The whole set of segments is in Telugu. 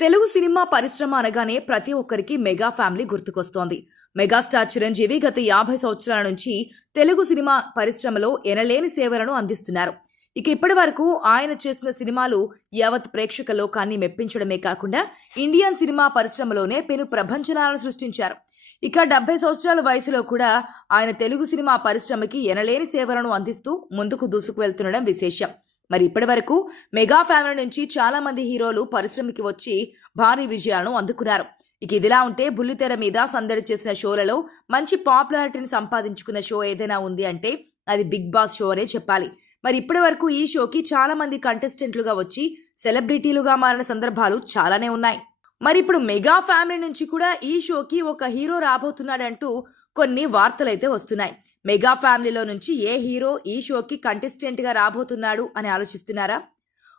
తెలుగు సినిమా పరిశ్రమ అనగానే ప్రతి ఒక్కరికి మెగా ఫ్యామిలీ గుర్తుకొస్తోంది. మెగాస్టార్ చిరంజీవి గత 50 సంవత్సరాల నుంచి తెలుగు సినిమా పరిశ్రమలో ఎనలేని సేవలను అందిస్తున్నారు. ఇక ఇప్పటి వరకు ఆయన చేసిన సినిమాలు యావత్ ప్రేక్షక లోకాన్ని మెప్పించడమే కాకుండా ఇండియన్ సినిమా పరిశ్రమలోనే పెను ప్రభంజనాలను సృష్టించారు. ఇక 70 సంవత్సరాల వయసులో కూడా ఆయన తెలుగు సినిమా పరిశ్రమకి ఎనలేని సేవలను అందిస్తూ ముందుకు దూసుకు వెళ్తుండడం విశేషం. మరి ఇప్పటి వరకు మెగా ఫ్యామిలీ నుంచి చాలా మంది హీరోలు పరిశ్రమకి వచ్చి భారీ విజయాలను అందుకున్నారు. ఇక ఇదిలా ఉంటే బుల్లితెర మీద సందడి చేసిన షోలలో మంచి పాపులారిటీని సంపాదించుకున్న షో ఏదైనా ఉంది అంటే అది బిగ్ బాస్ షో అనే చెప్పాలి. మరి ఇప్పటి వరకు ఈ షోకి చాలా మంది కంటెస్టెంట్లుగా వచ్చి సెలబ్రిటీలుగా మారిన సందర్భాలు చాలానే ఉన్నాయి. మరి ఇప్పుడు మెగా ఫ్యామిలీ నుంచి కూడా ఈ షోకి ఒక హీరో రాబోతున్నాడంటూ కొన్ని వార్తలైతే వస్తున్నాయి. మెగా ఫ్యామిలీలో నుంచి ఏ హీరో ఈ షోకి కంటెస్టెంట్ గా రాబోతున్నాడు అని ఆలోచిస్తున్నారా?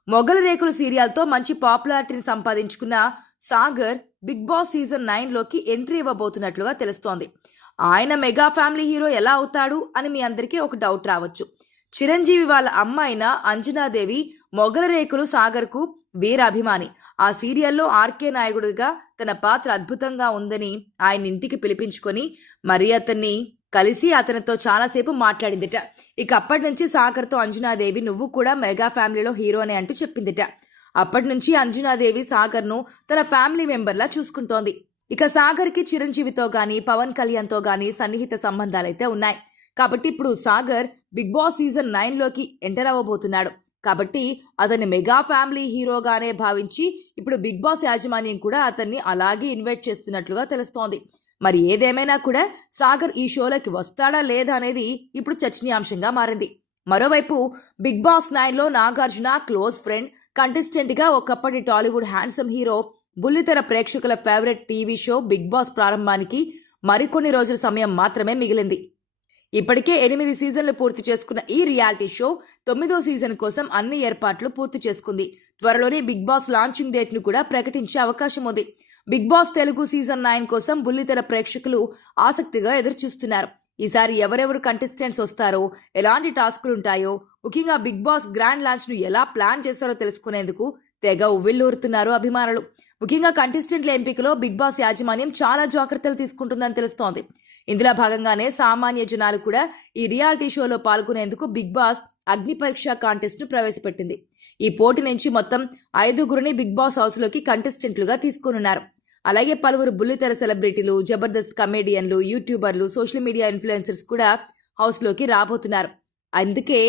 మొగలి రేకులు సీరియల్తో మంచి పాపులారిటీని సంపాదించుకున్న సాగర్ బిగ్ బాస్ సీజన్ 9లోకి ఎంట్రీ ఇవ్వబోతున్నట్లుగా తెలుస్తోంది. ఆయన మెగా ఫ్యామిలీ హీరో ఎలా అవుతాడు అని మీ అందరికీ ఒక డౌట్ రావచ్చు. చిరంజీవి వాళ్ళ అమ్మ అయిన అంజనాదేవి మొగల రేకులు సాగర్కు వీర అభిమాని. ఆ సీరియల్లో ఆర్కే నాయకుడిగా తన పాత్ర అద్భుతంగా ఉందని ఆయన ఇంటికి పిలిపించుకొని మరి అతన్ని కలిసి అతనితో చాలాసేపు మాట్లాడిందిట. ఇక అప్పటి నుంచి సాగర్తో అంజనాదేవి నువ్వు కూడా మెగా ఫ్యామిలీలో హీరోనే అంటూ చెప్పిందిట. అప్పటి నుంచి అంజనాదేవి సాగర్ను తన ఫ్యామిలీ మెంబర్లా చూసుకుంటోంది. ఇక సాగర్కి చిరంజీవితో గానీ పవన్ కళ్యాణ్తో గానీ సన్నిహిత సంబంధాలైతే ఉన్నాయి. కాబట్టి ఇప్పుడు సాగర్ బిగ్ బాస్ సీజన్ 9లోకి ఎంటర్ అవ్వబోతున్నాడు. కాబట్టి అతన్ని మెగా ఫ్యామిలీ హీరోగానే భావించి ఇప్పుడు బిగ్ బాస్ యాజమాన్యం కూడా అతన్ని అలాగే ఇన్వైట్ చేస్తున్నట్లుగా తెలుస్తోంది. మరి ఏదేమైనా కూడా సాగర్ ఈ షోలోకి వస్తాడా లేదా అనేది ఇప్పుడు చర్చనీయాంశంగా మారింది. మరోవైపు బిగ్ బాస్ 9లో నాగార్జున క్లోజ్ ఫ్రెండ్ కంటెస్టెంట్గా ఒకప్పటి టాలీవుడ్ హ్యాండ్సమ్ హీరో బుల్లితెర ప్రేక్షకుల favourite TV show Bigg Boss ప్రారంభానికి మరికొన్ని రోజుల సమయం మాత్రమే మిగిలింది. ఇప్పటికే 8 సీజన్లు పూర్తి చేసుకున్న ఈ రియాలిటీ షో 9వ సీజన్ కోసం అన్ని ఏర్పాట్లు పూర్తి చేసుకుంది. త్వరలోనే బిగ్ బాస్ లాంచింగ్ డేట్ ను కూడా ప్రకటించే అవకాశం ఉంది. బిగ్ బాస్ తెలుగు సీజన్ 9 కోసం బుల్లితెర ప్రేక్షకులు ఆసక్తిగా ఎదురుచూస్తున్నారు. ఈసారి ఎవరెవరు కంటెస్టెంట్స్ వస్తారో, ఎలాంటి టాస్కులు ఉంటాయో, ముఖ్యంగా బిగ్ బాస్ గ్రాండ్ లాంచ్ ను ఎలా ప్లాన్ చేస్తారో తెలుసుకునేందుకు తెగ ఉవ్విళ్ళూరుతున్నారు అభిమానులు. ముఖ్యంగా కంటెస్టెంట్ల ఎంపికలో బిగ్ బాస్ యాజమాన్యం చాలా జాగ్రత్తలు తీసుకుంటుందని తెలుస్తోంది. ఇందులో భాగంగానే సామాన్య జనాలు కూడా ఈ రియాలిటీ షోలో పాల్గొనేందుకు బిగ్ బాస్ అగ్ని పరీక్ష కాంటెస్ట్ ను ప్రవేశపెట్టింది. ఈ పోటీ నుంచి మొత్తం 5గురిని బిగ్ బాస్ హౌస్ లోకి కంటెస్టెంట్లుగా తీసుకోనున్నారు. అలాగే పలువురు బుల్లితెర సెలబ్రిటీలు, జబర్దస్త్ కమేడియన్లు, యూట్యూబర్లు, సోషల్ మీడియా ఇన్ఫ్లుయెన్సర్స్ కూడా హౌస్ లోకి రాబోతున్నారు. అందుకే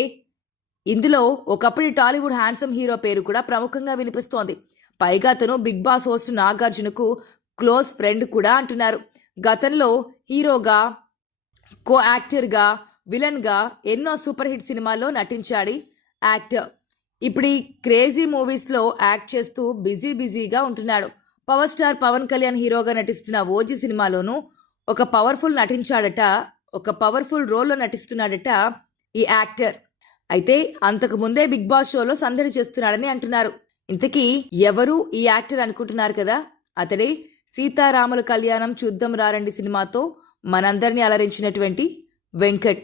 ఇందులో ఒకప్పటి టాలీవుడ్ హ్యాండ్సమ్ హీరో పేరు కూడా ప్రముఖంగా వినిపిస్తోంది. పైగా అతను బిగ్ బాస్ హోస్ట్ నాగార్జునకు క్లోజ్ ఫ్రెండ్ కూడా అంటున్నారు. గతంలో హీరోగా, కో యాక్టర్గా, విలన్గా ఎన్నో సూపర్ హిట్ సినిమాల్లో నటించాడు యాక్టర్. ఇప్పుడు ఈ క్రేజీ మూవీస్లో యాక్ట్ చేస్తూ బిజీగా ఉంటున్నాడు. పవర్ స్టార్ పవన్ కళ్యాణ్ హీరోగా నటిస్తున్న ఓజీ సినిమాలోనూ ఒక పవర్ఫుల్ రోల్లో నటిస్తున్నాడట ఈ యాక్టర్. అయితే అంతకు ముందే బిగ్ బాస్ షోలో సందడి చేస్తున్నాడని అంటున్నారు. ఇంతకీ ఎవరు ఈ యాక్టర్ అనుకుంటున్నారు కదా, అతడే సీతారాముల కళ్యాణం చూద్దాం రారండి సినిమాతో మనందరినీ అలరించినటువంటి వెంకట్.